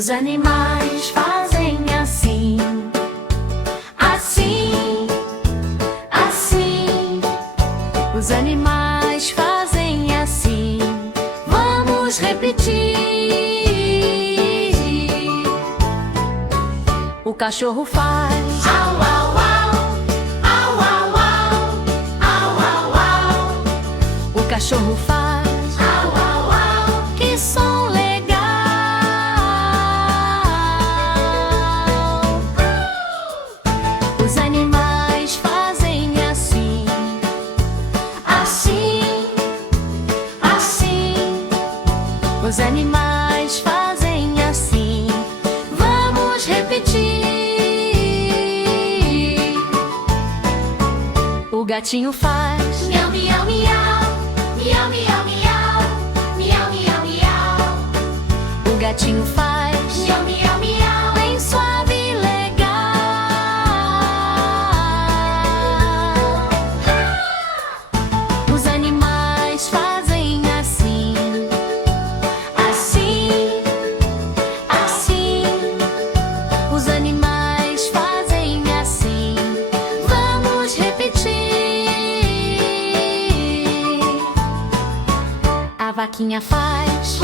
Os animais fazem assim, assim, assim. Os animais fazem assim. Vamos repetir. O cachorro faz au, au, au, au, au, au, au, au, au. O cachorro faz au, au, au. Que som legal! Os animais fazem assim, assim, assim. Os animais fazem assim. Vamos repetir. O gatinho faz miau, miau, miau, miau, miau, miau, miau, miau, miau. O gatinho faz miau, miau, miau, bem suave e legal. Os animais fazem assim, assim, assim. Os animais fazem assim. Vamos repetir. A vaquinha faz